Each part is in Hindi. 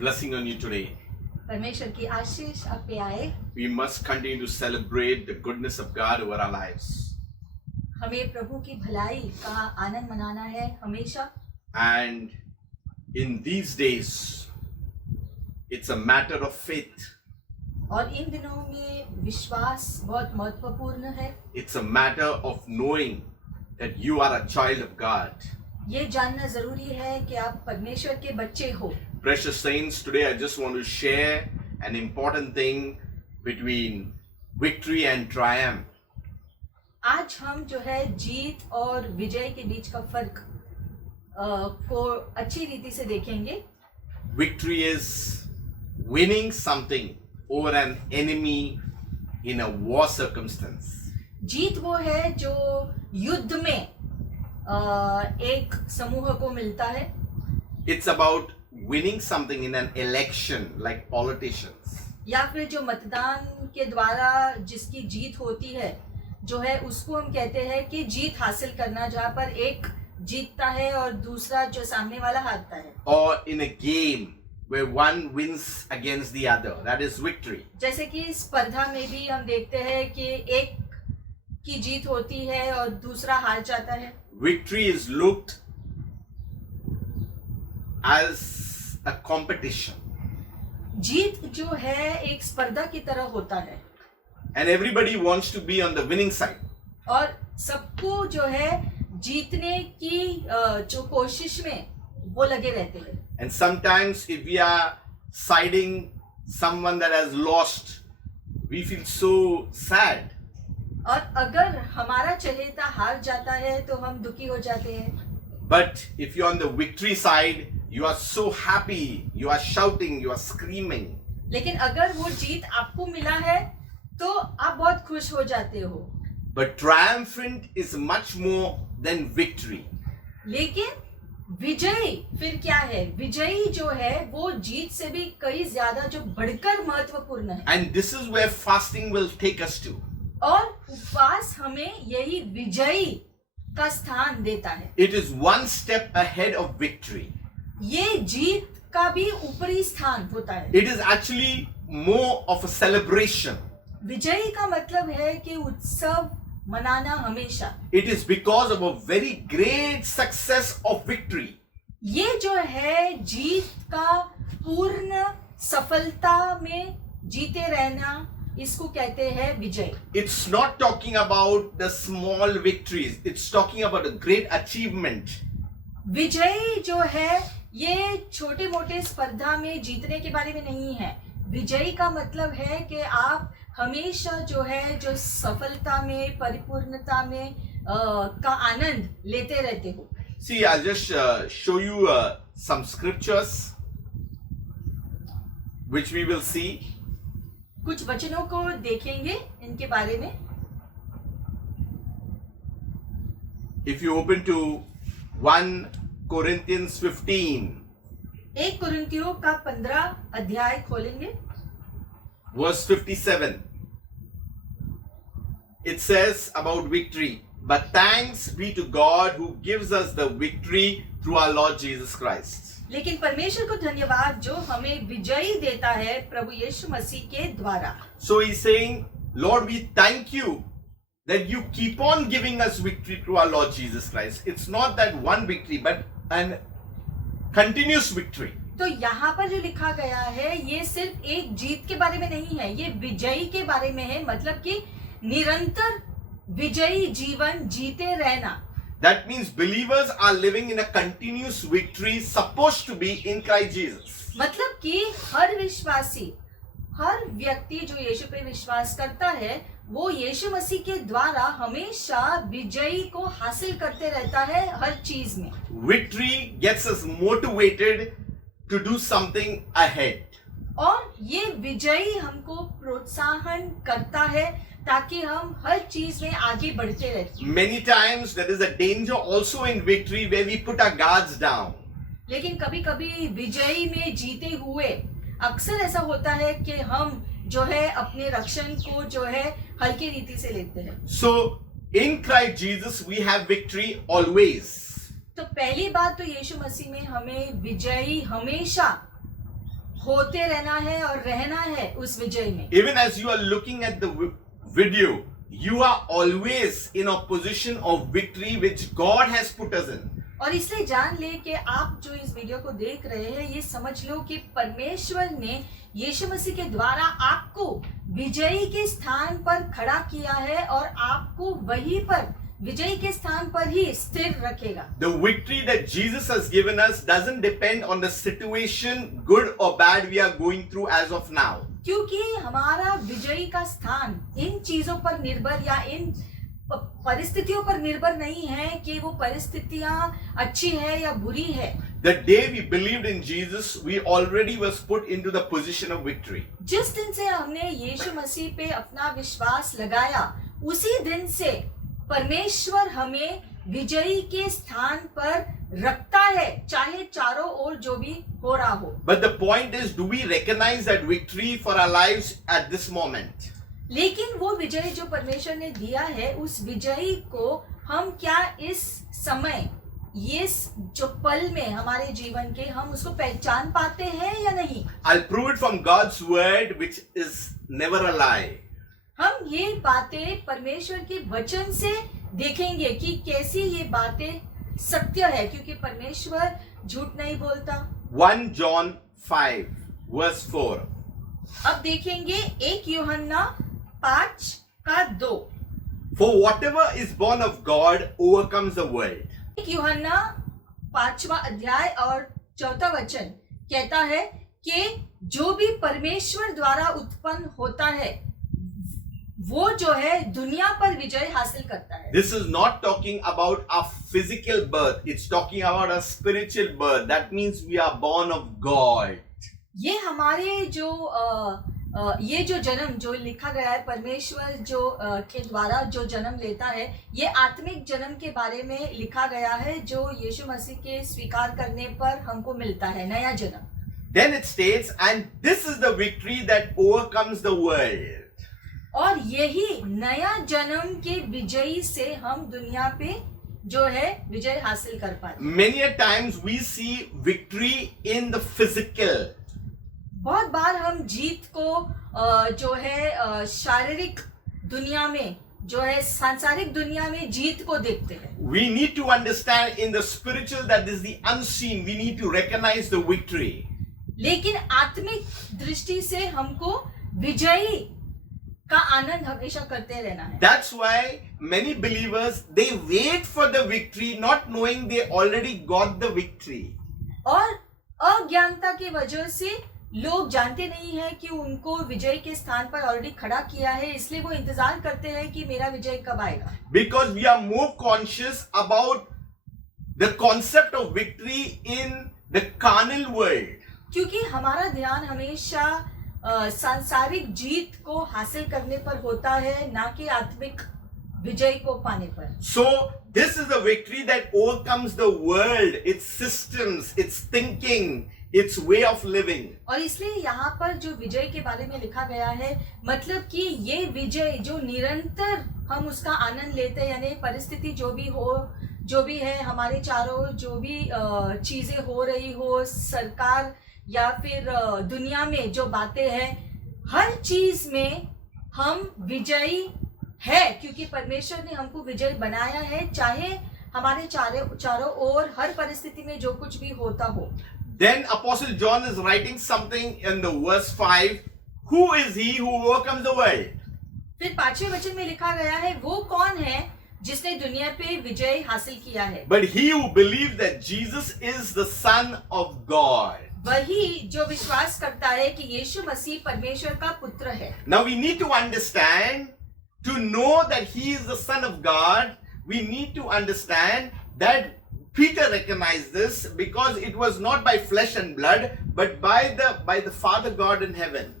blessing on you today. परमेश्वर की आशीष आप पे आए। We must continue to celebrate the goodness of God over our lives. हमें प्रभु की भलाई का आनंद मनाना है हमेशा। And in these days, it's a matter of faith. और इन दिनों में विश्वास बहुत महत्वपूर्ण है। It's a matter of knowing that you are a child of God. ये जानना जरूरी है कि आप परमेश्वर के बच्चे हो। Precious saints, today I just want to share an important thing between victory and triumph. आज हम जो है जीत और विजय के बीच का फर्क को अच्छी रीति से देखेंगे। Victory is winning something over an enemy in a war circumstance. जीत वो है जो युद्ध में एक समूह को मिलता है। It's about winning something in an election, like politicians. या फिर जो मतदान के द्वारा जिसकी जीत होती है जो है उसको हम कहते हैं कि जीत हासिल करना, जहाँ पर एक जीतता है और दूसरा जो सामने वाला हारता है। Or in a game where one wins against the other, that is victory. जैसे कि स्पर्धा में भी हम देखते हैं कि एक की जीत होती है और दूसरा हार जाता है। Victory is looked as a competition. जीत जो है एक स्पर्धा की तरह होता है And everybody wants to be on the winning side. और सबको जो है जीतने की जो कोशिश में वो लगे रहते हैं। And sometimes if we are siding someone that has lost, we feel so sad. और अगर हमारा चहेता हार जाता है तो हम दुखी हो जाते हैं। But if you're on the victory side, you are so happy, you are shouting, you are screaming. लेकिन अगर वो जीत आपको मिला है तो आप बहुत खुश हो जाते हो। But triumphant is much more than victory. लेकिन विजयी फिर क्या है? विजयी जो है वो जीत से भी कई ज्यादा जो बढ़कर महत्वपूर्ण है। And this is where fasting will take us to. और उपवास हमें यही विजयी का स्थान देता है। It is one step ahead of victory. ये जीत का भी ऊपरी स्थान होता है। It is actually more of a celebration. विजयी का मतलब है कि उत्सव मनाना हमेशा। It is because of a very great success of victory. ये जो है जीत का पूर्ण सफलता में जीते रहना, इसको कहते हैं विजय। It's not talking about the small victories. It's talking about a great achievement. विजयी जो है ये छोटे मोटे स्पर्धा में जीतने के बारे में नहीं है। विजयी का मतलब है कि आप हमेशा जो है जो सफलता में, परिपूर्णता में का आनंद लेते रहते हो। See, I'll just show you some scriptures which we will see. कुछ वचनों को देखेंगे इनके बारे में। If you open to 1 Corinthians 15, 1 कुरिन्थियों का 15 अध्याय खोलेंगे। verse 57, it says about victory. But thanks be to God who gives us the victory through our Lord Jesus Christ. लेकिन परमेश्वर को धन्यवाद जो हमें विजयी देता है प्रभु यीशु मसीह के द्वारा। So he's saying, Lord, we thank you that you keep on giving us victory through our Lord Jesus Christ. It's not that one victory, but an continuous victory. तो यहाँ पर जो लिखा गया है ये सिर्फ एक जीत के बारे में नहीं है, ये विजयी के बारे में है। मतलब कि निरंतर विजयी जीवन जीते रहना। That means believers are living in a continuous victory, supposed to be in Christ Jesus. मतलब कि हर विश्वासी, हर व्यक्ति जो यीशु पे विश्वास करता है वो यीशु मसीह के द्वारा हमेशा विजयी को हासिल करते रहता है हर चीज में। Victory gets us motivated to do something ahead. और ये विजयी हमको प्रोत्साहन करता है ताकि हम हर चीज में आगे बढ़ते रहते। Many times there is a danger also in victory where we put our guards down. लेकिन कभी कभी विजयी में जीते हुए अक्सर ऐसा होता है कि हम जो है अपने रक्षण को जो है हल्की रीति से लेते हैं। So in Christ Jesus we have victory always. तो पहली बात तो यीशु मसीह में हमें विजयी हमेशा होते रहना है और रहना है उस विजय में। Even as you are looking at the video, you are always in a position of victory which God has put us in. और इसलिए जान ले कि आप जो इस वीडियो को देख रहे हैं, ये समझ लो कि परमेश्वर ने यीशु मसीह के द्वारा आपको विजयी के स्थान पर खड़ा किया है और आपको वहीं पर विजयी के स्थान पर ही स्थिर रखेगा। The victory that Jesus has given us doesn't depend on the situation, good or bad, we are going through as of now. क्योंकि हमारा विजयी का स्थान इन चीजों पर निर्भर या इन परिस्थितियों पर निर्भर नहीं है कि वो परिस्थितियां अच्छी है या बुरी है। The day we believed in Jesus, we already was put into the position of victory. जिस दिन से हमने यीशु मसीह पे अपना विश्वास लगाया, उसी दिन से परमेश्वर हमें विजयी के स्थान पर रखता है, चाहे चारों ओर जो भी हो रहा हो। But the point is, do we recognize that victory for our lives at this moment? लेकिन वो विजय जो परमेश्वर ने दिया है, उस विजयी को हम क्या इस समय, ये जो पल में हमारे जीवन के, हम उसको पहचान पाते हैं या नहीं? I'll prove it from God's word, which is never a lie. हम ये बातें परमेश्वर के वचन से देखेंगे कि कैसी ये बातें सत्य है, क्योंकि परमेश्वर झूठ नहीं बोलता। 1 John 5 verse 4. अब देखेंगे 1 यूहन्ना 5:2। For whatever is born of God overcomes the world. 1 यूहन्ना 5वां अध्याय और 4वां वचन कहता है कि जो भी परमेश्वर द्वारा उत्पन्न होता है, वो जो है दुनिया पर विजय हासिल करता है। This is not talking about a physical birth. It's talking about a spiritual birth. That means we are born of God. ये हमारे जो ये जो जन्म जो लिखा गया है, परमेश्वर जो के द्वारा जो जन्म लेता है, ये आत्मिक जन्म के बारे में लिखा गया है, जो यीशु मसीह के स्वीकार करने पर हमको मिलता है, नया जन्म। Then it states, and this is the victory that overcomes the world. और यही नया जन्म के विजयी से हम दुनिया पे जो है विजय हासिल कर पाते। Many a times we see victory in the physical. बहुत बार हम जीत को जो है शारीरिक दुनिया में, जो है सांसारिक दुनिया में जीत को देखते हैं। We need to understand in the spiritual that is the unseen. We need to recognize the victory. लेकिन आत्मिक दृष्टि से हमको विजयी का आनंद हमेशा करते रहना है। That's why many believers, they wait for the victory not knowing they already got the victory. और अज्ञानता की वजह से लोग जानते नहीं है कि उनको विजय के स्थान पर ऑलरेडी खड़ा किया है, इसलिए वो इंतजार करते हैं कि मेरा विजय कब आएगा। Because we are more conscious about the concept of victory in the carnal world. क्योंकि हमारा ध्यान हमेशा सांसारिक जीत को हासिल करने पर होता है, ना कि आत्मिक विजय को पाने पर। So this is the victory that overcomes the world, its systems, its thinking, its way of living. और इसलिए यहाँ पर जो विजय के बारे में लिखा गया है, मतलब कि ये विजय जो निरंतर हम उसका आनंद लेते हैं, यानी परिस्थिति जो भी हो, जो भी है हमारे चारों, जो भी चीजें हो रही हो, सरकार या फिर दुनिया में जो बातें हैं, हर चीज में हम विजयी है, क्योंकि परमेश्वर ने हमको विजयी बनाया है, चाहे हमारे चारों ओर हर परिस्थिति में जो कुछ भी होता हो। Then Apostle John is writing something in the verse 5. Who is he who overcomes the world? फिर 5वें वचन में लिखा गया है, वो कौन है जिसने दुनिया पे विजय हासिल किया है? But he who believes that Jesus is the Son of God. वही जो विश्वास करता है कि यीशु मसीह परमेश्वर का पुत्र है। Now we need to understand, to know that he is the Son of God, we need to understand that Peter recognized this because it was not by flesh and blood, but by the Father God in heaven.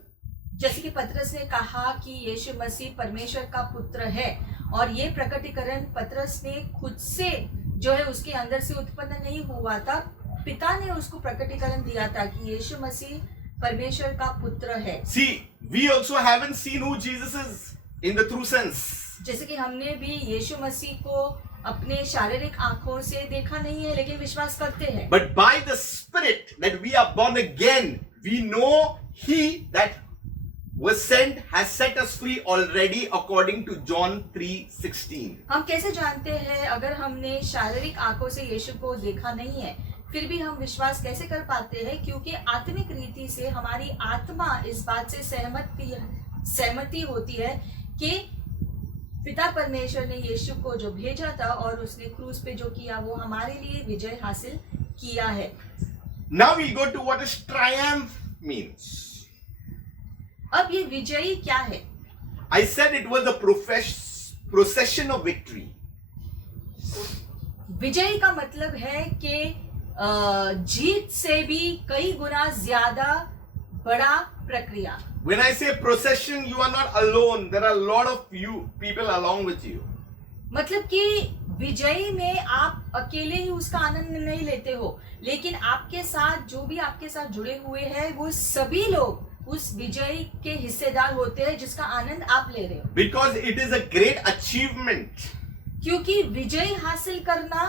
जैसे कि पतरस ने कहा कि यीशु मसीह परमेश्वर का पुत्र है, और ये प्रकटीकरण पतरस ने खुद से जो है उसके अंदर से उत्पन्न नहीं हुआ था, पिता ने उसको प्रकटीकरण दिया था कि यीशु मसीह परमेश्वर का पुत्र है। See, we also haven't seen who Jesus is in the true sense. जैसे कि हमने भी यीशु मसीह को अपने शारीरिक आंखों से देखा नहीं है, लेकिन विश्वास करते हैं। But by the Spirit that we are born again, we know He that was sent has set us free already according to John 3:16. हम कैसे जानते हैं? अगर हमने शारीरिक आंखों से यीशु को देखा नहीं है, फिर भी हम विश्वास कैसे कर पाते हैं? क्योंकि आत्मिक रीति से हमारी आत्मा इस बात से सहमति होती है कि पिता परमेश्वर ने यीशु को जो भेजा था और उसने क्रूस पे जो किया वो हमारे लिए विजय हासिल किया है। Now we go to what is triumph means. अब ये विजयी क्या है? I said it was a procession of victory. विजयी का मतलब है कि जीत से भी कई गुना ज्यादा बड़ा प्रक्रिया। When I say procession, you are not alone. There are a lot of you people along with you. मतलब कि विजयी में आप अकेले ही उसका आनंद नहीं लेते हो, लेकिन आपके साथ जो भी आपके साथ जुड़े हुए हैं वो सभी लोग उस विजयी के हिस्सेदार होते हैं जिसका आनंद आप ले रहे हो। Because it is a great achievement. क्योंकि विजय हासिल करना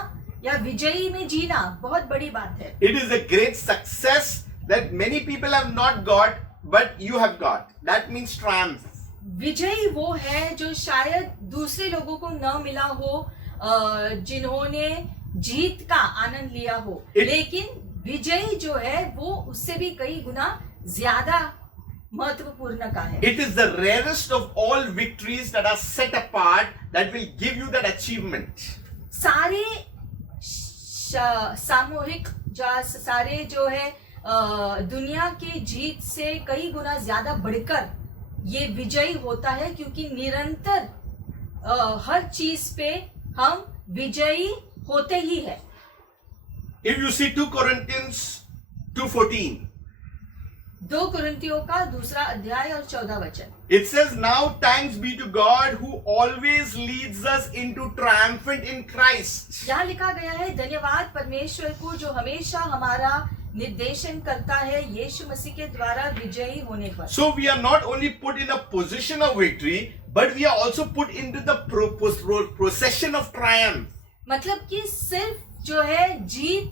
या विजयी में जीना बहुत बड़ी बात है। It is a great success that many people have not got, but you have got. That means triumph. विजयी वो है जो शायद दूसरे लोगों को न मिला हो, जिन्होंने जीत का आनंद लिया हो, लेकिन विजयी जो है वो उससे भी कई गुना ज्यादा महत्वपूर्ण का है। It is the rarest of all victories that are set apart that will give you that achievement. सारे सामूहिक सारे जो है दुनिया के जीत से कई गुना ज्यादा बढ़कर ये विजयी होता है, क्योंकि निरंतर हर चीज पे हम विजयी होते ही है। If you see 2 Corinthians 2:14, 2 कुरिन्थियों का 2 अध्याय और 14 वचन, it says, "Now thanks be to God who always leads us into triumphant in Christ." यहाँ लिखा गया है, धन्यवाद परमेश्वर को जो हमेशा हमारा निर्देशन करता है यीशु मसीह के द्वारा विजयी होने पर। So we are not only put in a position of victory, but we are also put into the procession of triumph. मतलब कि सिर्फ जो है जीत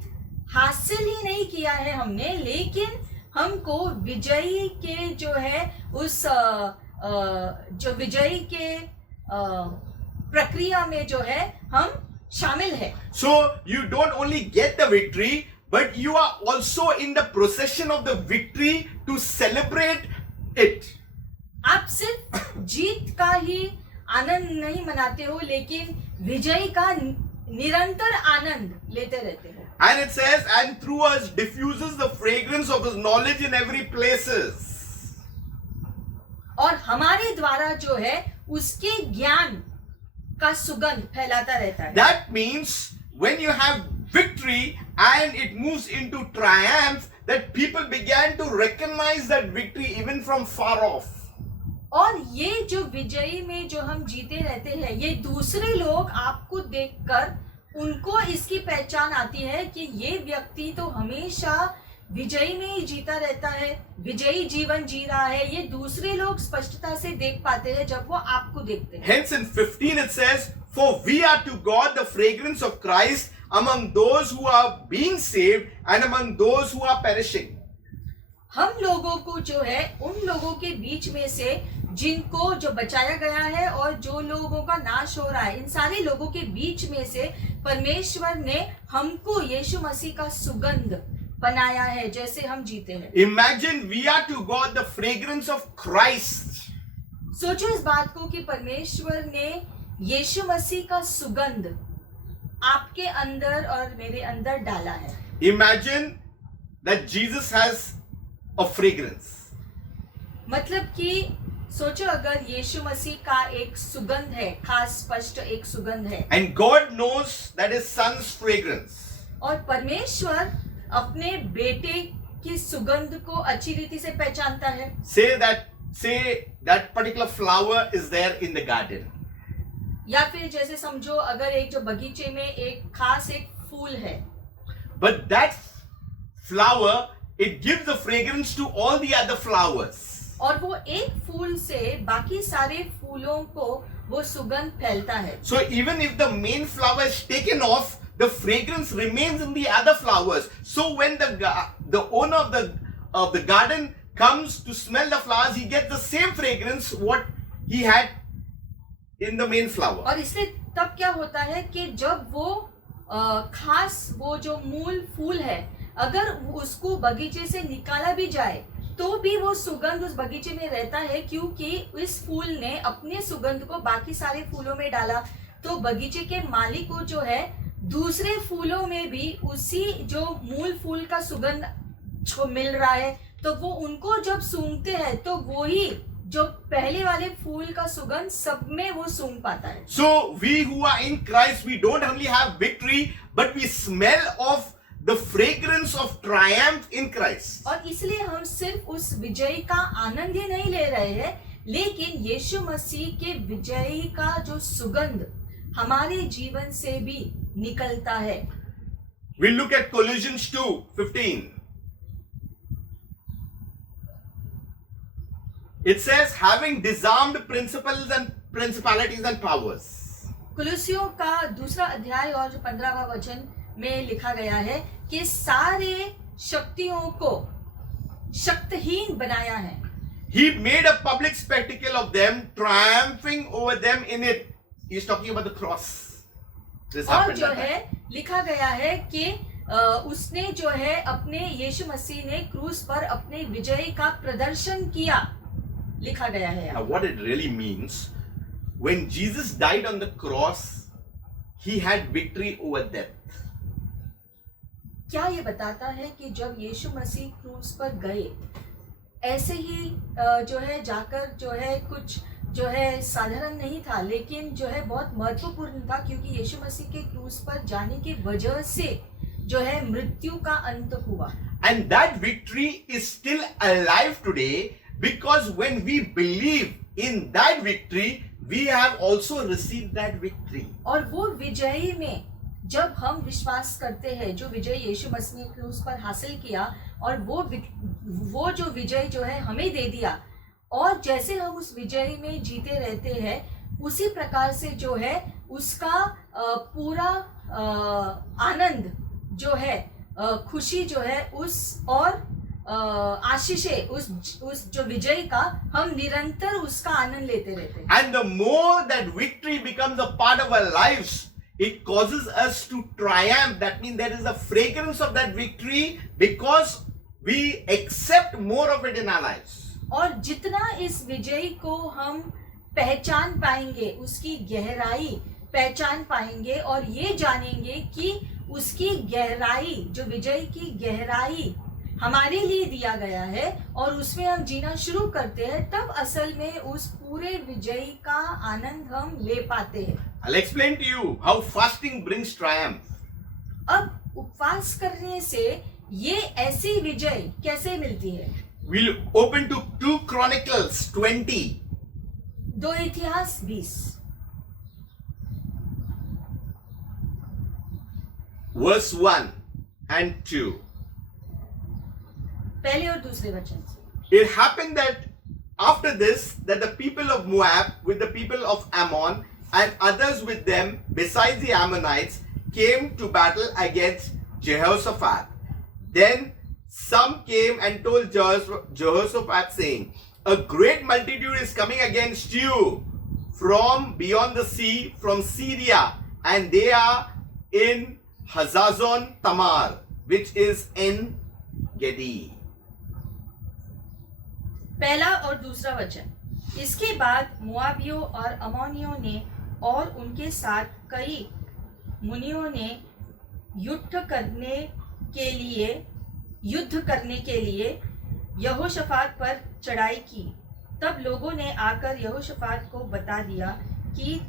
हासिल ही नहीं किया है हमने, लेकिन हमको विजयी के जो है उस जो विजयी के प्रक्रिया में जो है हम शामिल है। So you don't only get the victory, but you are also in the procession of the victory to celebrate it. आप सिर्फ जीत का ही आनंद नहीं मनाते हो, लेकिन विजयी का निरंतर आनंद लेते रहते हो। And it says, "And through us diffuses the fragrance of His knowledge in every places." और हमारे द्वारा जो है उसके ज्ञान का सुगंध फैलाता रहता है। That means when you have victory and it moves into triumph, that people began to recognize that victory even from far off. और ये जो विजयी में जो हम जीते रहते हैं, ये दूसरे लोग आपको देखकर उनको इसकी पहचान आती है कि ये व्यक्ति तो हमेशा विजयी में ही जीता रहता है, विजयी जीवन जी रहा है। ये दूसरे लोग स्पष्टता से देख पाते हैं जब वो आपको देखते हैं। Hence in 15 it says, "For we are to God the fragrance of Christ among those who are being saved and among those who are perishing." हम लोगों को जो है उन लोगों के बीच में से जिनको जो बचाया गया है और जो लोगों का नाश हो रहा है, इन सारे लोगों के बीच में से परमेश्वर ने हमको यीशु मसीह का सुगंध बनाया है, जैसे हम जीते हैं। Imagine we are to God the fragrance of Christ. सोचो इस बात को कि परमेश्वर ने यीशु मसीह का सुगंध आपके अंदर और मेरे अंदर डाला है। Imagine that Jesus has a fragrance. मतलब कि सोचो अगर यीशु मसीह का एक सुगंध है, खास स्पष्ट एक सुगंध है, And God knows that His Son's fragrance. और परमेश्वर अपने बेटे की सुगंध को अच्छी रीति से पहचानता है। Say that particular flower is there in the garden. या फिर जैसे समझो अगर एक जो बगीचे में एक खास एक फूल है, But that flower, it gives the fragrance to all the other flowers. और वो एक फूल से बाकी सारे फूलों को वो सुगंध फैलता है. So even if the main flower is taken off, the fragrance remains in the other flowers. So when the owner of the garden comes to smell the flowers, he gets the same fragrance what he had in the main flower. और इसलिए तब क्या होता है कि जब वो खास वो जो मूल फूल है, अगर उसको बगीचे से निकाला भी जाए तो भी वो सुगंध उस बगीचे में रहता है, क्योंकि इस फूल ने अपने सुगंध को बाकी सारे फूलों में डाला. तो बगीचे के मालिक को जो है दूसरे फूलों में भी उसी जो मूल फूल का सुगंध जो मिल रहा है, तो वो उनको जब सूंघते हैं तो वही जो पहले वाले फूल का सुगंध सब में वो सूंघ पाता है. So we who are in Christ, we don't only have victory, but we smell of the fragrance of triumph in Christ. और इसलिए हम सिर्फ उस विजय का आनंद ही नहीं ले रहे हैं, लेकिन यीशु मसीह के विजय का जो सुगंध हमारे जीवन से भी निकलता है. We look at Colossians 2:15. It says, having disarmed principles and principalities and powers. कुलुसियों का दूसरा अध्याय और जो 15वां वचन में लिखा गया है कि सारे शक्तियों को शक्तिहीन बनाया है. He made a public spectacle of them, triumphing over them in it. He's talking about the cross. This और happened जो that है time. लिखा गया है कि उसने जो है अपने यीशु मसीह ने क्रूस पर अपने विजय का प्रदर्शन किया, लिखा गया है. Now, what it really means, when Jesus died on the cross, he had victory over death. क्या ये बताता है कि जब यीशु मसीह क्रूस पर गए, ऐसे ही जो है जाकर जो है कुछ जो है साधारण नहीं था, लेकिन जो है बहुत महत्वपूर्ण था, क्योंकि यीशु मसीह के क्रूस पर जाने की वजह से जो है मृत्यु का अंत हुआ. And that victory is still alive today, because when we believe in that victory, we have also received that victory. और वो विजय में जब हम विश्वास करते हैं, जो विजय यीशु मसीह ने क्रूस पर हासिल किया, और वो जो विजय जो है हमें दे दिया, और जैसे हम उस विजय में जीते रहते हैं, उसी प्रकार से जो है उसका पूरा आनंद जो है, खुशी जो है उस और आशीषे उस जो विजय का हम निरंतर उसका आनंद लेते रहते हैं. And the more that victory becomes a part of our lives, it causes us to triumph. That means there is a fragrance of that victory because we accept more of it in our lives. और जितना इस विजय को हम पहचान पाएंगे, उसकी गहराई पहचान पाएंगे, और ये जानेंगे कि उसकी गहराई, जो विजय की गहराई हमारे लिए दिया गया है, और उसमें हम जीना शुरू करते हैं, तब असल में उस पूरे विजय का आनंद हम ले पाते हैं. I'll explain to you how fasting brings triumph. अब उपवास करने से ये ऐसी विजय कैसे मिलती है. We'll open to 2 Chronicles 20. 2 इतिहास 20 verse 1 and 2. पहले और दूसरे वचन से. It happened that after this, that the people of Moab with the people of Ammon and others with them, besides the Ammonites, came to battle against Jehoshaphat. Then some came and told Jehoshaphat, saying, a great multitude is coming against you from beyond the sea, from Syria, and they are in Hazazon Tamar, which is in Gedi. पहला और दूसरा वचन. इसके बाद मोआबियों और अमोनियों ने और उनके साथ कई मुनियों ने युद्ध करने के लिए यहोशाफात पर चढ़ाई की. तब लोगों ने आकर यहोशाफात को बता दिया कि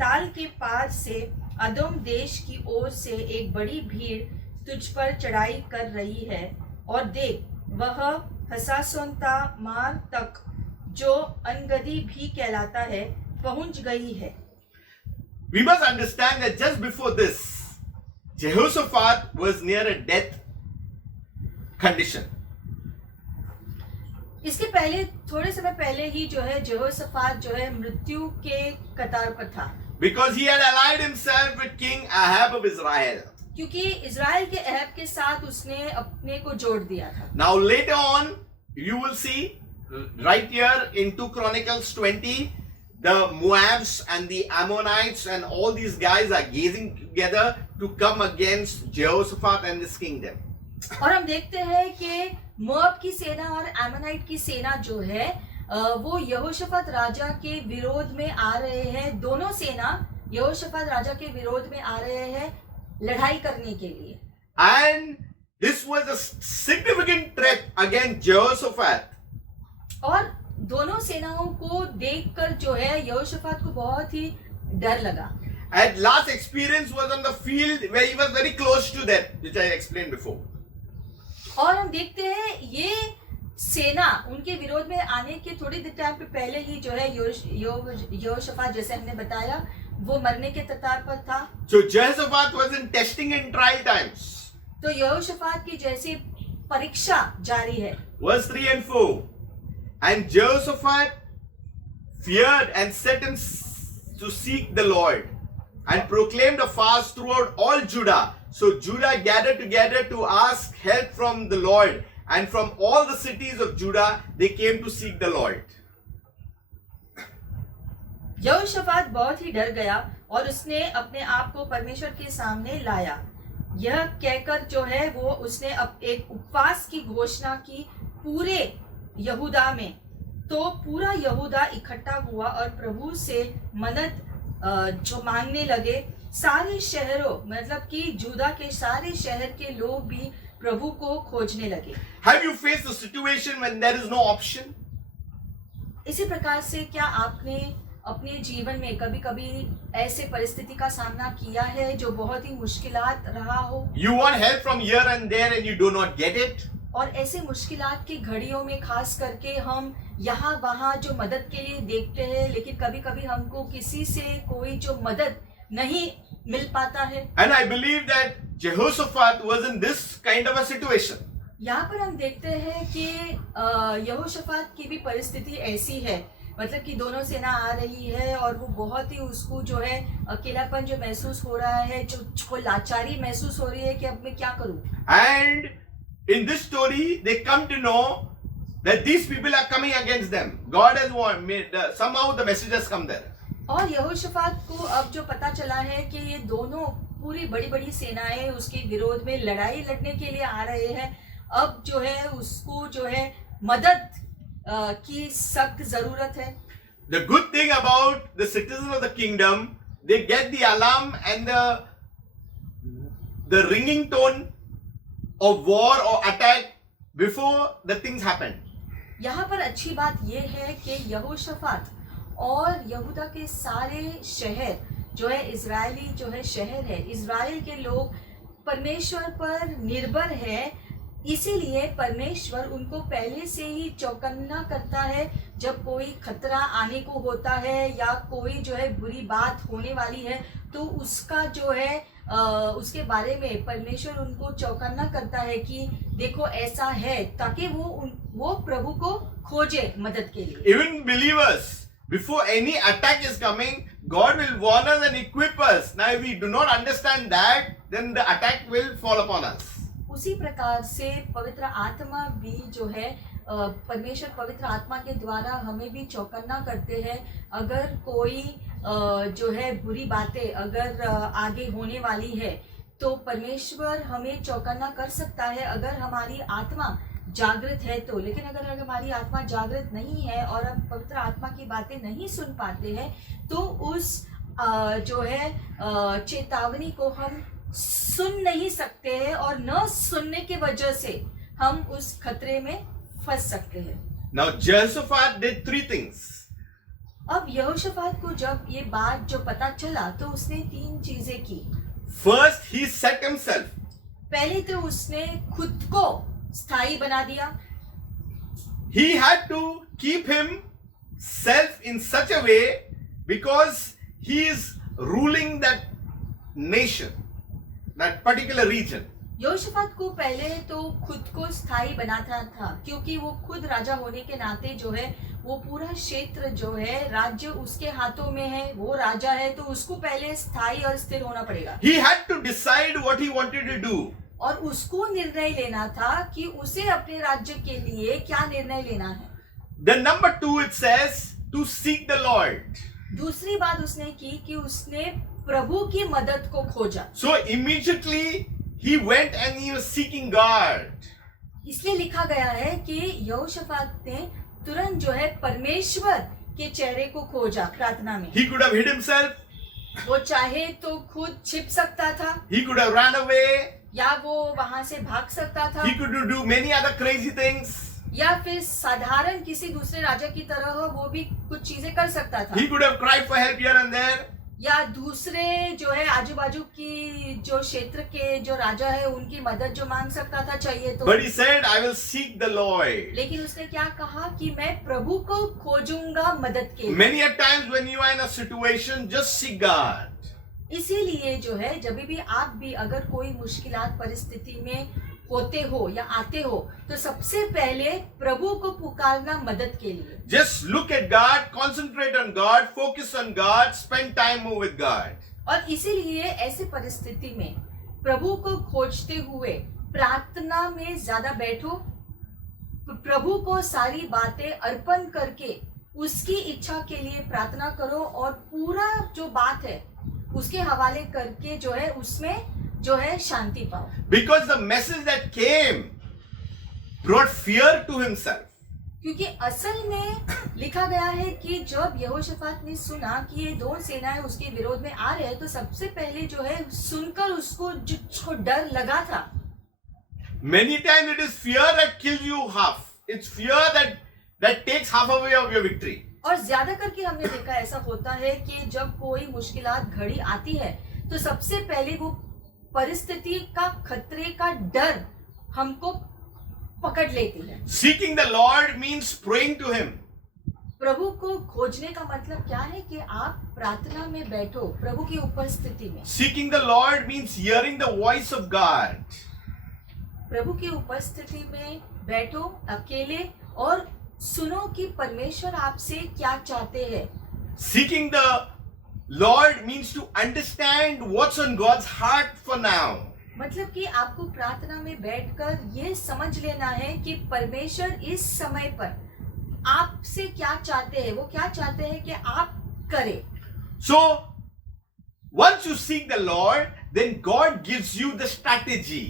ताल के पार से अदोम देश की ओर से एक बड़ी भीड़ तुझ पर चढ़ाई कर रही है, और देख वह हसासोन तामार तक, जो अनगदी भी कहलाता है, पहुंच गई है. We must understand that just before this, Jehoshaphat was near a death condition. इसके पहले थोड़े समय पहले ही जो है यहोशाफात जो है मृत्यु के कतार पर था, because he had allied himself with King Ahab of Israel. क्योंकि इज़राइल के अहब के साथ उसने अपने को जोड़ दिया था। Now later on, you will see right here in 2 Chronicles 20, the Moabs and the Ammonites and all these guys are gazing together to come against Jehoshaphat and his kingdom. और हम देखते हैं कि मोआब की सेना और एमोनाइट की सेना जो है वो यहोशाफात राजा के विरोध में आ रहे हैं। दोनों सेना यहोशाफात राजा के विरोध में आ रहे हैं लड़ाई करने के लिए। And this was a significant threat against Jehoshaphat. और दोनों सेनाओं को देखकर जो है यहोशाफात को बहुत ही डर लगा। And last experience was on the field where he was very close to them, which I explained before. और हम देखते हैं ये सेना उनके विरोध में आने के थोड़ी देर टाइम पहले ही जो है यहोशाफात जैसे हमने बताया वो मरने के कतार पर था। So Jehoshaphat was in testing and trial times. तो यहोशाफात की जैसी परीक्षा जारी है। Verse 3 and 4. And Jehoshaphat feared and set him to seek the Lord and proclaimed a fast throughout all Judah. So Judah gathered together to ask help from the Lord, and from all the cities of Judah they came to seek the Lord. यहोशाफात बहुत ही डर गया और उसने अपने आप को परमेश्वर के सामने लाया। यह कहकर जो है वो उसने अब एक उपवास की घोषणा की पूरे यहूदा में। तो पूरा यहूदा इकट्ठा हुआ और प्रभु से मदद जो मांगने लगे। सारे शहरों मतलब कि जूदा के सारे शहर के लोग भी प्रभु को खोजने लगे। Have you faced a situation when there is no option? इसी प्रकार से क्या आपने अपने जीवन में कभी-कभी ऐसे परिस्थिति का सामना किया है जो बहुत ही मुश्किलात रहा हो? You want help from here and there and you do not get it? और ऐसे मुश्किलात की घड़ियों में खास करके हम यहाँ वहाँ जो मदद के लिए देखते हैं, लेकिन कभी-कभी हमको किसी से कोई जो मदद नहीं मिल पाता है। And I believe that Jehoshaphat was in this kind of a situation. यहाँ पर हम देखते हैं कि यहोशाफात की भी परिस्थिति ऐसी है, मतलब कि दोनों सेना आ रही है और वो बहुत ही उसको जो है अकेलापन जो महसूस हो रहा है, जो लाचारी महसूस हो रही है कि अब मैं क्या करूं। And in this story they come to know that these people are coming against them. God has made somehow the message has come there. और यहोशाफात को अब जो पता चला है कि ये दोनों पूरी बड़ी-बड़ी सेनाएं उसके विरोध में लड़ाई लड़ने के लिए आ रहे हैं। अब जो है उसको जो है मदद की सख्त जरूरत है। The good thing about the citizens of the kingdom, they get the alarm and the ringing tone of war or attack before the things happen. यहाँ पर अच्छी बात ये है कि यहोशाफात और यहूदा के सारे शहर जो है इजरायली जो है शहर है, इजराइल के लोग परमेश्वर पर निर्भर है, इसीलिए परमेश्वर उनको पहले से ही चौकन्ना करता है। जब कोई खतरा आने को होता है या कोई जो है बुरी बात होने वाली है तो उसका जो है उसके बारे में परमेश्वर उनको चौकन्ना करता है कि देखो ऐसा है, ताकि वो प्रभु को खोजे मदद के लिए। Even believers, before any attack is coming, God will warn us and equip us. Now if we do not understand that, then the attack will fall upon us. उसी प्रकार से पवित्र आत्मा भी जो है परमेश्वर पवित्र आत्मा के द्वारा हमें भी चौकन्ना करते हैं। अगर कोई जो है बुरी बातें अगर आगे होने वाली है तो परमेश्वर हमें चौकन्ना कर सकता है अगर हमारी आत्मा जागृत है तो। लेकिन अगर हमारी आत्मा जागृत नहीं है और हम पवित्र आत्मा की बातें नहीं सुन पाते हैं तो उस जो है चेतावनी को हम सुन नहीं सकते हैं और न सुनने के वजह से हम उस खतरे में फंस सकते हैं। Now Jehoshaphat did 3 things. अब यहोशाफात को जब ये बात जो पता चला तो उसने 3 चीजें की। First, he set himself. पहले तो उसने खुद को स्थायी बना दिया। He had to keep himself in such a way because he is ruling that nation, that particular region. यहोशाफात को पहले तो खुद को स्थायी बनाना था, क्योंकि वो खुद राजा होने के नाते जो है वो पूरा क्षेत्र जो है राज्य उसके हाथों में है, वो राजा है, तो उसको पहले स्थायी और स्थिर होना पड़ेगा। He had to decide what he wanted to do. और उसको निर्णय लेना था कि उसे अपने राज्य के लिए क्या निर्णय लेना है। Then number 2 it says to seek the Lord. दूसरी बात उसने की कि उसने प्रभु की मदद को खोजा। So immediately he went and he was seeking God. इसलिए लिखा गया है कि यहोशाफात ने तुरंत जो है परमेश्वर के चेहरे को खोजा प्रार्थना में। He could have hid himself, वो चाहे तो खुद छिप सकता था, he could have run away, या वो वहां से भाग सकता था, he could do many other crazy things. या फिर साधारण किसी दूसरे राजा की तरह वो भी कुछ चीजें कर सकता था, He could have cried for help here and there. या दूसरे जो है आजू बाजू की जो क्षेत्र के जो राजा है उनकी मदद जो मांग सकता था चाहिए तो। But he said, I will seek the Lord. लेकिन उसने क्या कहा कि मैं प्रभु को खोजूंगा मदद के लिए। Many a times when you are in a situation, just seek God. इसीलिए जो है जब भी आप भी अगर कोई मुश्किलात परिस्थिति में होते हो या आते हो तो सबसे पहले प्रभु को पुकारना मदद के लिए। Just look at God, concentrate on God, focus on God, spend time more with God. और इसीलिए ऐसे परिस्थिति में प्रभु को खोजते हुए प्रार्थना में ज्यादा बैठो, प्रभु को सारी बातें अर्पण करके उसकी इच्छा के लिए प्रार्थना करो और पूरा जो बात है उसके हवाले करके जो है उसमें जो है शांति पाओ। Because the message that came brought fear to himself. क्योंकि असल में लिखा गया है कि जब यहोशाफात ने सुना कि ये दो सेनाएं उसके विरोध में आ रहे हैं तो सबसे पहले जो है सुनकर उसको डर लगा था। Many times it is fear that kills you half. It's fear that takes half away of your victory. और ज्यादा करके हमने देखा ऐसा होता है कि जब कोई मुश्किलात घड़ी आती है तो सबसे पहले वो परिस्थिति का खतरे का डर हमको पकड़ लेती है। Seeking the Lord means praying to him. प्रभु को खोजने का मतलब क्या है कि आप प्रार्थना में बैठो प्रभु की उपस्थिति में। Seeking the Lord means hearing the voice of God. प्रभु की उपस्थिति में बैठो अकेले और सुनो कि परमेश्वर आपसे क्या चाहते हैं। Seeking the Lord means to understand what's on God's heart for now. मतलब कि आपको प्रार्थना में बैठकर ये समझ लेना है कि परमेश्वर इस समय पर आपसे क्या चाहते हैं, वो क्या चाहते हैं कि आप करें। So, once you seek the Lord, then God gives you the strategy.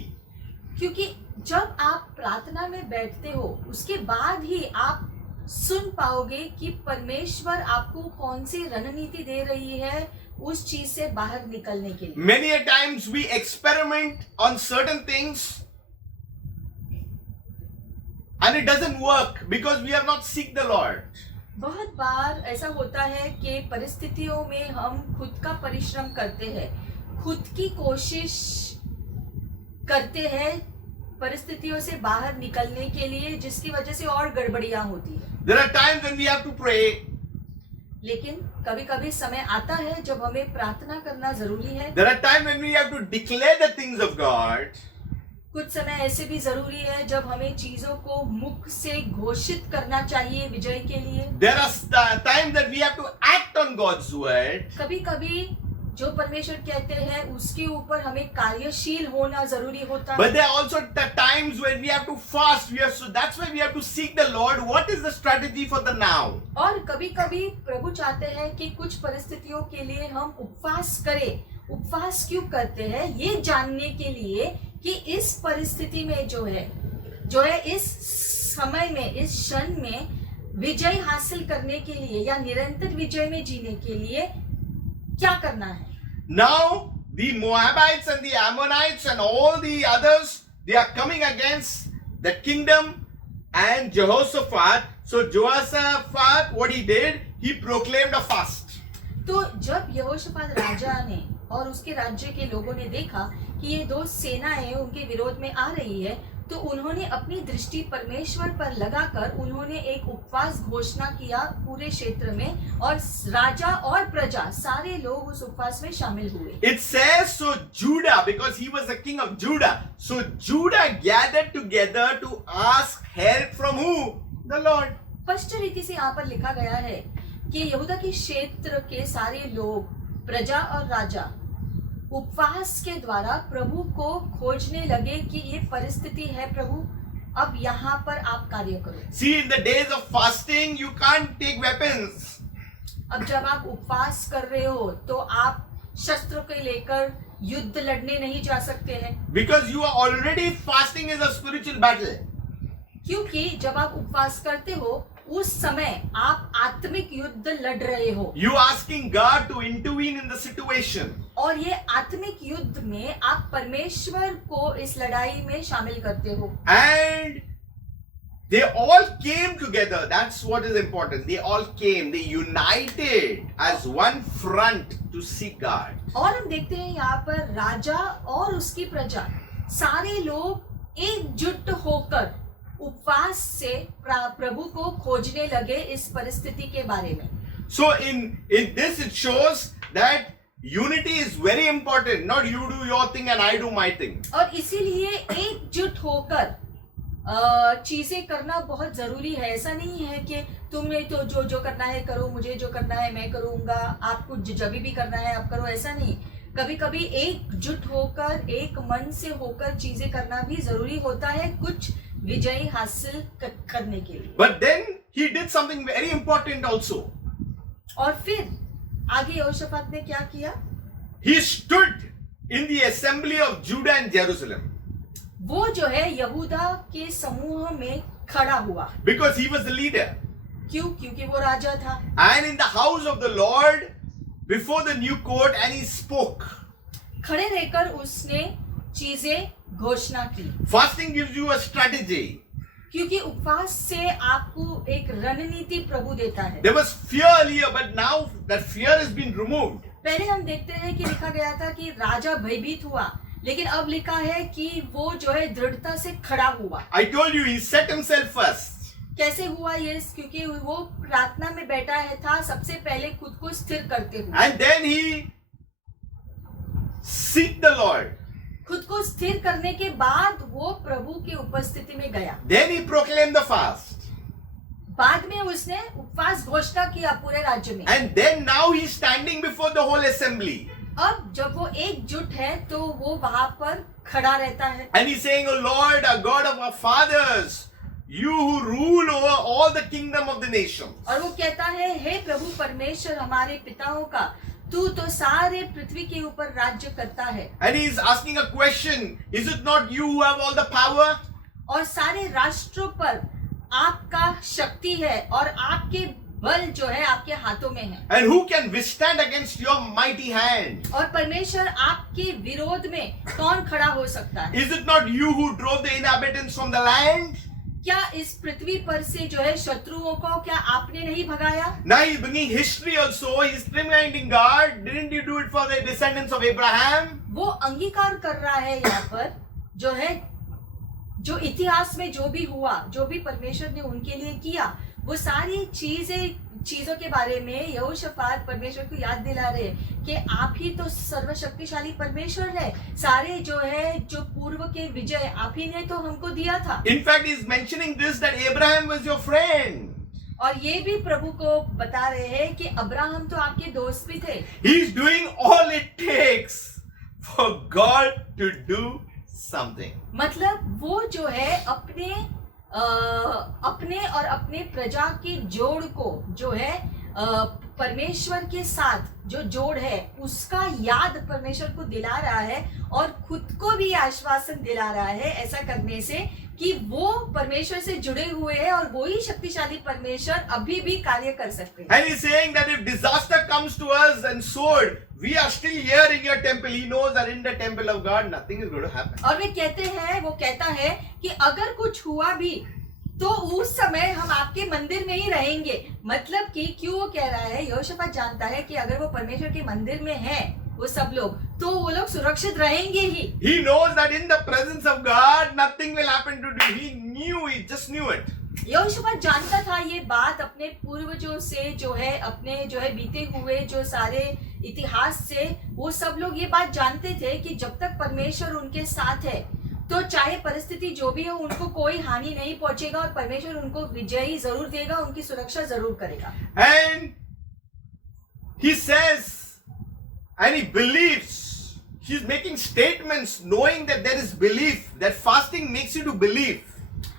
क्योंकि जब आप प्रार्थना में बैठते हो उसके बाद ही आप सुन पाओगे कि परमेश्वर आपको कौन सी रणनीति दे रही है उस चीज से बाहर निकलने के लिए। Many a times we experiment on certain things and it doesn't work because we have not seek the Lord. बहुत बार ऐसा होता है कि परिस्थितियों में हम खुद का परिश्रम करते हैं, खुद की कोशिश करते हैं परिस्थितियों से बाहर निकलने के लिए, जिसकी वजह से और गड़बड़ियां होती है। There are times when we have to pray. लेकिन कभी कभी समय आता है जब हमें प्रार्थना करना जरूरी है। There are times when we have to declare the things of God. कुछ समय ऐसे भी जरूरी है जब हमें चीजों को मुख से घोषित करना चाहिए विजय के लिए। There are times that we have to act on God's word. कभी कभी जो परमेश्वर कहते हैं उसके ऊपर हमें कार्यशील होना जरूरी होता है। But there are also the times when we have to fast. That's why we have to seek the Lord. What is the strategy for the now? और कभी कभी प्रभु चाहते हैं कि कुछ परिस्थितियों के लिए हम उपवास करें। उपवास क्यों करते हैं? ये जानने के लिए कि इस परिस्थिति में जो है इस समय में, इस क्षण में विजय हासिल करने के लिए या निरंतर विजय में जीने के लिए क्या करना है। Now the Moabites and the Ammonites and all the others, they are coming against the kingdom and Jehoshaphat. So Jehoshaphat, what he did, he proclaimed a fast. तो जब यहोशाफात राजा ने और उसके राज्य के लोगों ने देखा कि ये दो सेनाएं उनके विरोध में आ रही है तो उन्होंने अपनी दृष्टि परमेश्वर पर लगाकर उन्होंने एक उपवास घोषणा किया पूरे क्षेत्र में, और राजा और प्रजा सारे लोग उस उपवास में शामिल हुए। It says, so Judah, because he was the king of Judah, so Judah gathered together to ask help from who? The Lord. स्पष्ट रीति से यहाँ पर लिखा गया है कि यहूदा के क्षेत्र के सारे लोग, प्रजा और राजा उपवास के द्वारा प्रभु को खोजने लगे कि ये परिस्थिति है प्रभु, अब यहाँ पर आप कार्य करो। See, in the days of fasting, you can't take weapons. अब जब आप उपवास कर रहे हो तो आप शस्त्र को लेकर युद्ध लड़ने नहीं जा सकते हैं, Because you are already fasting is a spiritual battle. क्योंकि जब आप उपवास करते हो उस समय आप आत्मिक युद्ध लड़ रहे हो, You asking God to intervene in the situation. और ये आत्मिक युद्ध में आप परमेश्वर को इस लड़ाई में शामिल करते हो। And they all came together. That's what is important. They all came. They united as one front to seek God. और हम देखते हैं यहाँ पर राजा और उसकी प्रजा सारे लोग एकजुट होकर उपवास से प्रभु को खोजने लगे इस परिस्थिति के बारे में। So in this it shows that unity is very important. Not you do your thing and I do my thing. और इसीलिए एकजुट होकर चीजें करना बहुत जरूरी है। ऐसा नहीं है कि तुम्हें तो जो करना है करो, मुझे जो करना है मैं करूंगा, आपको जब भी करना है आप करो, ऐसा नहीं। कभी कभी एकजुट होकर एक मन से होकर चीजें करना भी जरूरी होता है कुछ विजय हासिल करने के लिए। But then he did something very important also. और फिर आगे यहोशापात ने क्या किया? He stood in the assembly of Judah and Jerusalem. वो जो है यहूदा के समूह में खड़ा हुआ। Because he was the leader. क्यों? क्योंकि वो राजा था। And in the house of the Lord before the new court, and he spoke. खड़े रहकर उसने चीजें घोषणा की। Fasting gives you a strategy. क्योंकि उपवास से आपको एक रणनीति प्रभु देता है। There was fear earlier, but now that fear has been removed. पहले हम देखते हैं कि लिखा गया था कि राजा भयभीत हुआ, लेकिन अब लिखा है कि वो जो है दृढ़ता से खड़ा हुआ। I told you, he set himself first. कैसे हुआ ये? क्योंकि वो प्रार्थना में बैठा है था, सबसे पहले खुद को स्थिर करते हुए। And then he seeked the Lord. खुद को स्थिर करने के बाद वो प्रभु की उपस्थिति में गया। Then he proclaimed the fast. बाद में उसने उपवास घोषणा किया पूरे राज्य में। And then now he's standing before the whole assembly. अब जब वो एकजुट है तो वो वहां पर खड़ा रहता है। And he's saying, "O Lord, our God of our fathers, you who rule over all the kingdom of the nations." और वो कहता है, हे प्रभु परमेश्वर हमारे पिताओं का, तू तो सारे पृथ्वी के ऊपर राज्य करता है। And he's asking a question, is it not you who have all the power? और सारे राष्ट्रों पर आपका शक्ति है और आपके बल जो है आपके हाथों में है। And who can withstand against your mighty hand? और परमेश्वर आपके विरोध में कौन खड़ा हो सकता है? Is it not you who drove the inhabitants from the land? क्या इस पृथ्वी पर से जो है शत्रुओं को क्या आपने नहीं भगाया? Now he's bringing history also. He's reminding God, didn't you do it for the descendants of Abraham? वो अंगीकार कर रहा है यहाँ पर जो है, जो इतिहास में जो भी हुआ, जो भी परमेश्वर ने उनके लिए किया, वो सारी चीजों के बारे में यहोशापात परमेश्वर को याद दिला रहे कि आप ही तो सर्वशक्तिशाली परमेश्वर है। सारे जो है जो पूर्व के विजय आप ही ने तो हमको दिया था। In fact, he's mentioning this that Abraham was your friend. और ये भी प्रभु को बता रहे हैं कि अब्राहम तो आपके दोस्त भी थे। He's doing all it takes for God to do something. मतलब वो जो है अपने और अपने प्रजा के जोड़ को जो है परमेश्वर के साथ जो जोड़ है उसका याद परमेश्वर को दिला रहा है और खुद को भी आश्वासन दिला रहा है ऐसा करने से कि वो परमेश्वर से जुड़े हुए हैं और वो ही शक्तिशाली परमेश्वर अभी भी कार्य कर सकते हैं। And he's saying that if disaster comes to us and sword, we are still here in your temple. He knows that in the temple of God nothing is going to happen. और वो कहता है कि अगर कुछ हुआ भी तो उस समय हम आपके मंदिर में ही रहेंगे। मतलब कि क्यों वो कह रहा है? यहोशापात जानता है कि अगर वो परमेश्वर के मंदिर में है वो सब लोग, तो वो लोग सुरक्षित रहेंगे ही। He knows that in the presence of God, nothing will happen to him. He knew, he just knew it. यहोशप्पत जानता था ये बात अपने पूर्वजों से, जो है अपने जो है बीते हुए जो सारे इतिहास से, वो सब लोग ये बात जानते थे कि जब तक परमेश्वर उनके साथ है तो चाहे परिस्थिति जो भी हो उनको कोई हानि नहीं पहुंचेगा और परमेश्वर उनको विजयी जरूर देगा, उनकी सुरक्षा जरूर करेगा। And he says, and he believes, he's making statements knowing that there is belief, that fasting makes you to believe.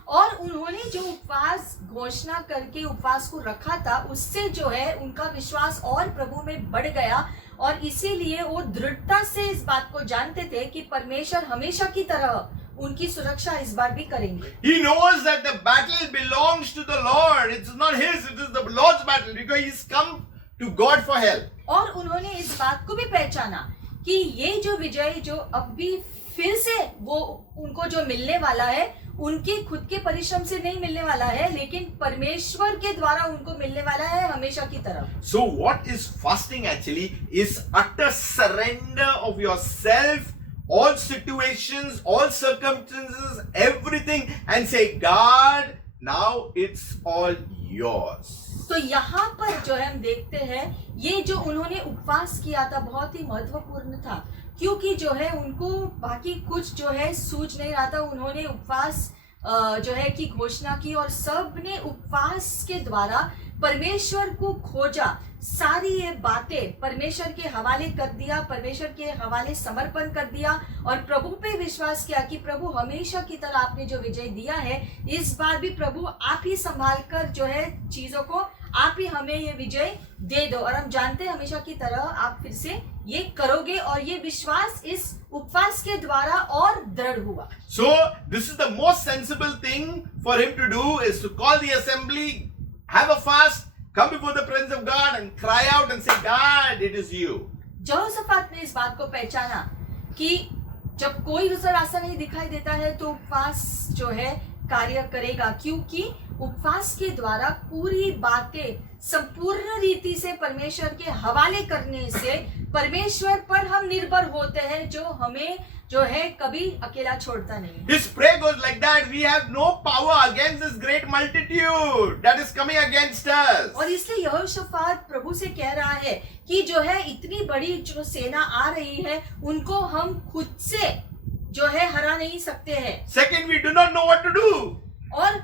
और उन्होंने जो उपवास घोषणा करके उपवास को रखा था, उससे जो है उनका विश्वास और प्रभु में बढ़ गया, और इसीलिए वो दृढ़ता से इस बात को जानते थे कि परमेश्वर हमेशा की तरह उनकी सुरक्षा इस बार भी करेंगे। He knows that the battle belongs to the Lord. It's not his, it is the Lord's battle, because he's come to God for help. और उन्होंने इस बात को भी पहचाना कि ये जो विजय जो अब भी फिर से वो उनको जो मिलने वाला है, उनके खुद के परिश्रम से नहीं मिलने वाला है, लेकिन परमेश्वर के द्वारा उनको मिलने वाला है हमेशा की तरह। So what is fasting actually is utter surrender of yourself, all situations, all circumstances, everything, and say, God, now it's all yours. तो यहाँ पर जो है हम देखते हैं, ये जो उन्होंने उपवास किया था बहुत ही महत्वपूर्ण था, क्योंकि जो है उनको बाकी कुछ जो है सूझ नहीं रहा था। उन्होंने उपवास जो है की घोषणा की और सब ने उपवास के द्वारा परमेश्वर को खोजा, सारी ये बातें परमेश्वर के हवाले कर दिया, परमेश्वर के हवाले समर्पण कर दिया और प्रभु पे विश्वास किया कि प्रभु हमेशा की तरह आपने जो विजय दिया है, इस बार भी प्रभु आप ही संभाल कर जो है चीजों को, आप ही हमें ये विजय दे दो, और हम जानते हैं हमेशा की तरह आप फिर से ये करोगे। और ये विश्वास इस उपवास के द्वारा और दृढ़ हुआ। So this is the most sensible thing for him to do, is to call the assembly, have a fast, come before the presence of God and cry out and say, God, it is you. यहोशापात ने इस बात को पहचाना कि जब कोई दूसरा रास्ता नहीं दिखाई देता है तो उपवास जो है कार्य करेगा, क्योंकि उपवास के द्वारा पूरी बातें संपूर्ण रीति से परमेश्वर के हवाले करने से परमेश्वर पर हम निर्भर होते हैं, जो हमें जो है कभी अकेला छोड़ता नहीं। His prayer goes like that. We have no power against this great multitude that is coming against us. और इसलिए यहोशापात प्रभु से कह रहा है कि जो है इतनी बड़ी जो सेना आ रही है, उनको हम खुद से जो है हरा नहीं सकते हैं। Second, we do not know what to do. और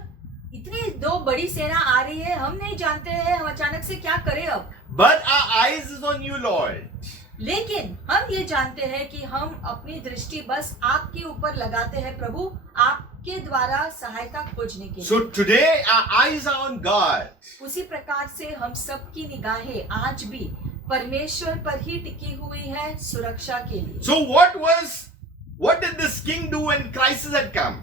इतनी दो बड़ी सेना आ रही है, हम नहीं जानते हैं हम अचानक से क्या करें अब। But our eyes is on you, Lord. लेकिन हम ये जानते हैं कि हम अपनी दृष्टि बस आपके ऊपर लगाते हैं प्रभु, आपके द्वारा सहायता खोजने के लिए। So today our eyes are on God. उसी प्रकार से हम सबकी निगाहें आज भी परमेश्वर पर ही टिकी हुई है सुरक्षा के लिए। So what did this king do when crisis had come?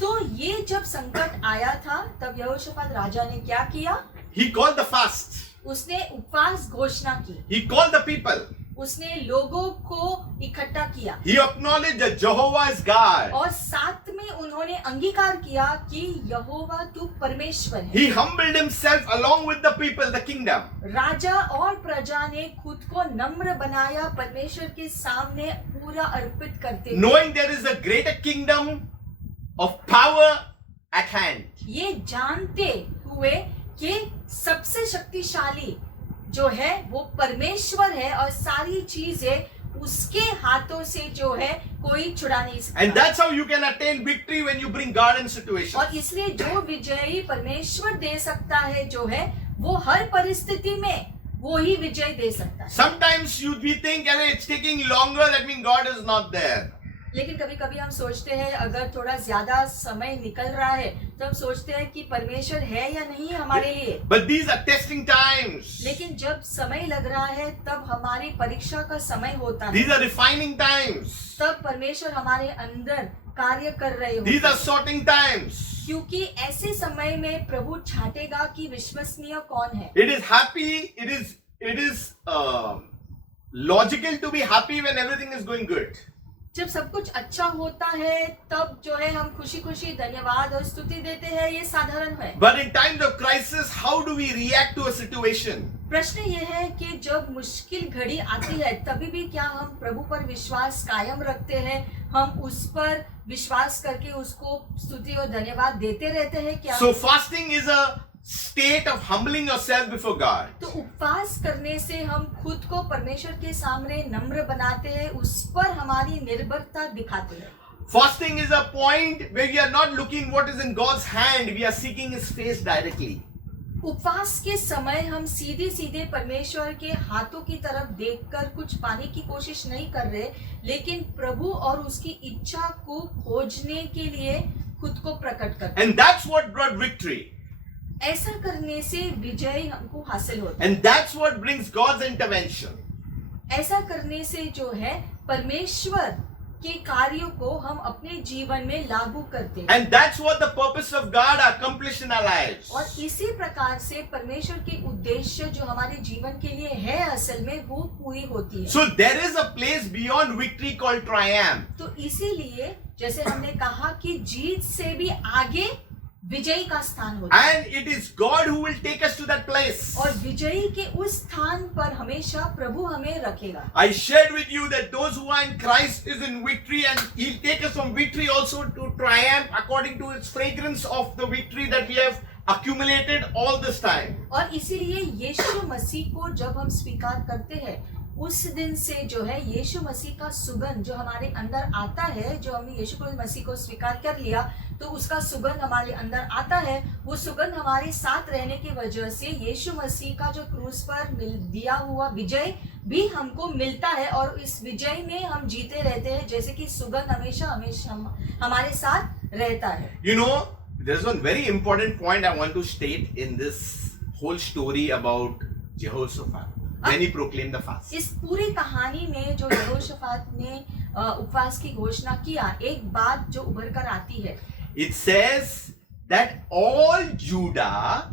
तो ये जब संकट आया था तब यहोशापात राजा ने क्या किया? He called the fast. उसने उपवास घोषणा की, He called the people. उसने लोगों को इकट्ठा किया He acknowledged that Jehovah is God. और साथ में उन्होंने अंगीकार किया कि यहोवा तू परमेश्वर है। He humbled himself along with the people, the kingdom. राजा और प्रजा ने खुद को नम्र बनाया, परमेश्वर के सामने पूरा अर्पित करते हुए, Knowing there is a greater kingdom of power at hand. ये जानते हुए कि सबसे शक्तिशाली जो है वो परमेश्वर है और सारी चीजें उसके हाथों से जो है कोई छुड़ा नहीं सकता। And that's how you can attain victory when you bring God in situations. और इसलिए जो विजयी परमेश्वर दे सकता है जो है वो हर परिस्थिति में वो ही विजय दे सकता है। Sometimes we think, "Arey, it's taking longer, that means God is not there." लेकिन कभी कभी हम सोचते हैं अगर थोड़ा ज्यादा समय निकल रहा है तो हम सोचते हैं कि परमेश्वर है या नहीं हमारे लिए। But these are testing times. लेकिन जब समय लग रहा है तब हमारी परीक्षा का समय होता है, These are refining times. तब परमेश्वर हमारे अंदर कार्य कर रहे होते These are हैं। sorting times. क्योंकि ऐसे समय में प्रभु छाटेगा कि विश्वसनीय कौन है। It is logical to be happy when everything is going good. जब सब कुछ अच्छा होता है तब जो है हम खुशी खुशी धन्यवाद और स्तुति देते हैं, ये साधारण है। But in times of crisis, how do we react to a situation? प्रश्न ये है कि जब मुश्किल घड़ी आती है तभी भी क्या हम प्रभु पर विश्वास कायम रखते हैं, हम उस पर विश्वास करके उसको स्तुति और धन्यवाद देते रहते हैं क्या? So fasting is a state of humbling yourself before God. तो उपवास करने से हम खुद को परमेश्वर के सामने नम्र बनाते हैं, उस पर हमारी निर्भरता दिखाते हैं। Fasting is a point where we are not looking what is in God's hand, we are seeking His face directly. उपवास के समय हम सीधे सीधे परमेश्वर के हाथों की तरफ देखकर कुछ पाने की कोशिश नहीं कर रहे, लेकिन प्रभु और उसकी इच्छा को खोजने के लिए खुद को प्रकट करते हैं। And that's what brought victory. ऐसा करने से विजय हमको हासिल होता है। And that's what brings God's intervention. ऐसा करने से जो है परमेश्वर के कार्यों को हम अपने जीवन में लागू करते हैं। And that's what the purpose of God accomplished in our lives. और इसी प्रकार से परमेश्वर के उद्देश्य जो हमारे जीवन के लिए है असल में वो पूरी होती है। So there is a place beyond victory called triumph. तो इसीलिए जैसे हमने कहा कि जीत से भी आगे विजयी का स्थान होता है, And it is God who will take us to that place. और विजयी के उस स्थान पर हमेशा प्रभु हमें रखेगा। I shared with you that those who are in Christ is in victory, and He'll take us from victory also to triumph according to its fragrance of the victory that we have accumulated all this time. और इसीलिए यीशु मसीह को जब हम स्वीकार करते हैं उस दिन से जो है यीशु मसीह का सुगंध जो हमारे अंदर आता है, जो हमने यीशु मसीह को स्वीकार कर लिया तो उसका सुगंध हमारे अंदर आता है। वो सुगंध हमारे साथ रहने की वजह से यीशु मसीह का जो क्रूस पर दिया हुआ विजय भी हमको मिलता है, और इस विजय में हम जीते रहते हैं, जैसे कि सुगंध हमेशा हमेशा हमारे साथ रहता है। You know, there's one very important point I want to state in this whole story about Jehoshaphat when he proclaimed the fast. इस पूरी कहानी में जो यहोशाफात ने उपवास की घोषणा किया, एक बात जो उभर कर आती है। It says that all Judah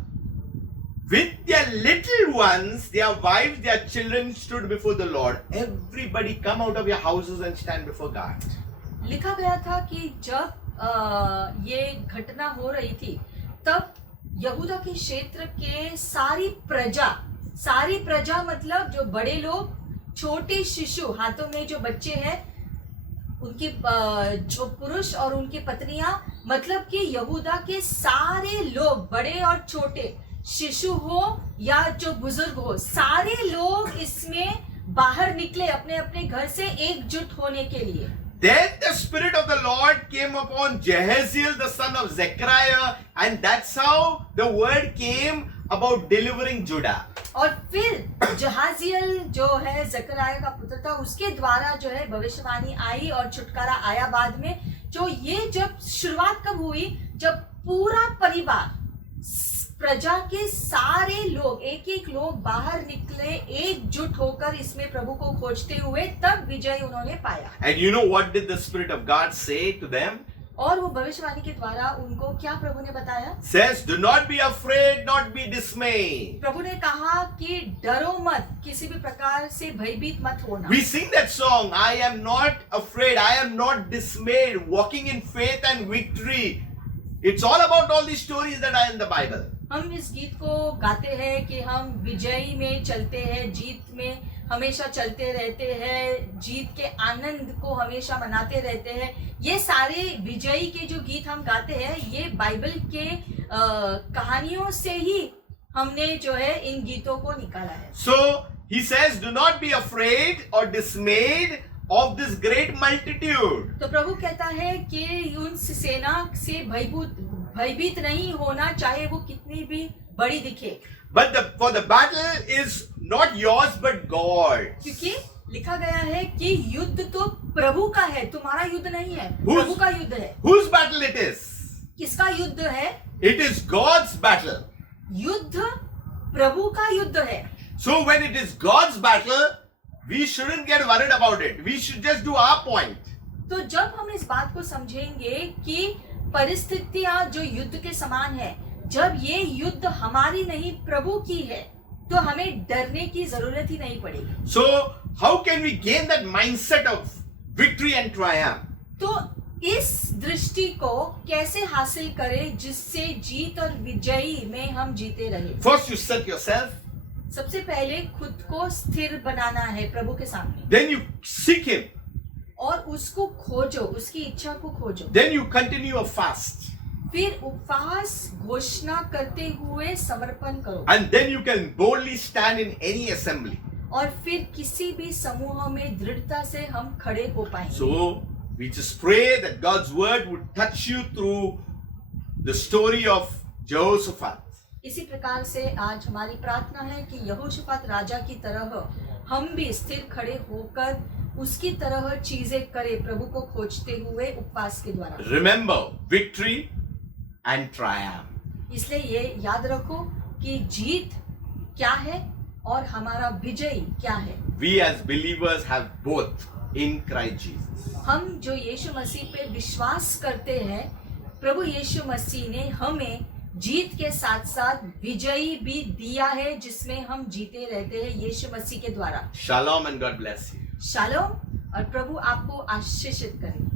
with their little ones, their wives, their children stood before the Lord. Everybody come out of your houses and stand before God. लिखा गया था कि जब ये घटना हो रही थी तब यहूदा के क्षेत्र के सारी प्रजा मतलब जो बड़े लोग, छोटे शिशु, हाथों में जो बच्चे हैं, उनके जो पुरुष और उनकी पत्नियां, मतलब कि यहूदा के सारे लोग, बड़े और छोटे, शिशु हो या जो बुजुर्ग हो, सारे लोग इसमें बाहर निकले अपने अपने घर से एकजुट होने के लिए। Then the Spirit of the Lord came upon Jehaziel, the son of Zechariah, and that's how the word came about delivering Judah. और फिर जहाजियल जो है जकराया का पुत्र था, उसके द्वारा जो है भविष्यवाणी आई और छुटकारा आया बाद में। जो ये जब शुरुआत कब हुई, जब पूरा परिवार, प्रजा के सारे लोग, एक एक लोग बाहर निकले एकजुट होकर इसमें प्रभु को खोजते हुए, तब विजय उन्होंने पाया। And you know what did the Spirit of God say to them? और वो भविष्यवाणी के द्वारा उनको क्या प्रभु ने बताया? Says, do not be afraid, not be dismayed. प्रभु ने कहा कि डरो मत, किसी भी प्रकार से भयभीत मत होना। We sing that song, I am not afraid, I am not dismayed, walking in faith and victory. It's all about all these stories that are in the Bible. हम इस गीत को गाते हैं कि हम विजयी में चलते हैं, जीत में हमेशा चलते रहते हैं, जीत के आनंद को हमेशा मनाते रहते हैं। ये सारे विजयी के जो गीत हम गाते हैं, ये बाइबल के कहानियों से ही हमने जो है इन गीतों को निकाला है। So he says, do not be afraid or dismayed of this great multitude. तो प्रभु कहता है कि उन सेना से भयभीत नहीं होना, चाहे वो कितनी भी बड़ी दिखे। But for the battle is not yours but God. क्योंकि लिखा गया है कि युद्ध तो प्रभु का है, तुम्हारा युद्ध नहीं है, प्रभु का युद्ध है। Whose battle it is? किसका युद्ध है? It is God's battle. युद्ध प्रभु का युद्ध है। So when it is God's battle, we shouldn't get worried about it. We should just do our point. तो जब हम इस बात को समझेंगे कि परिस्थितियां जो युद्ध के समान है, जब ये युद्ध हमारी नहीं प्रभु की है, तो हमें डरने की जरूरत ही नहीं पड़ेगी। So how can we gain that mindset of victory and triumph. तो इस दृष्टि को कैसे हासिल करें जिससे जीत और विजयी में हम जीते रहे? First, you set yourself, सबसे पहले खुद को स्थिर बनाना है प्रभु के सामने, then you seek Him, और उसको खोजो, उसकी इच्छा को खोजो। then you continue a fast, फिर उपवास घोषणा करते हुए समर्पण करो, and then you can boldly stand in any assembly. और फिर किसी भी समूह में दृढ़ता से हम खड़े हो पाएंगे। So, we just pray that God's word would touch you through the story of Jehoshaphat. इसी प्रकार से आज हमारी प्रार्थना है कि यहोशापात राजा की तरह हम भी स्थिर खड़े होकर उसकी तरह चीजें करें, प्रभु को खोजते हुए उपवास के द्वारा। Remember, victory and triumph. इसलिए ये याद रखो कि जीत क्या है और हमारा विजय क्या है। We as believers have both in Christ Jesus. हम जो यीशु मसीह पे विश्वास करते हैं, प्रभु यीशु मसीह ने हमें जीत के साथ साथ विजयी भी दिया है, जिसमें हम जीते रहते हैं यीशु मसीह के द्वारा। Shalom and God bless you. Shalom, और प्रभु आपको आशीषित करे।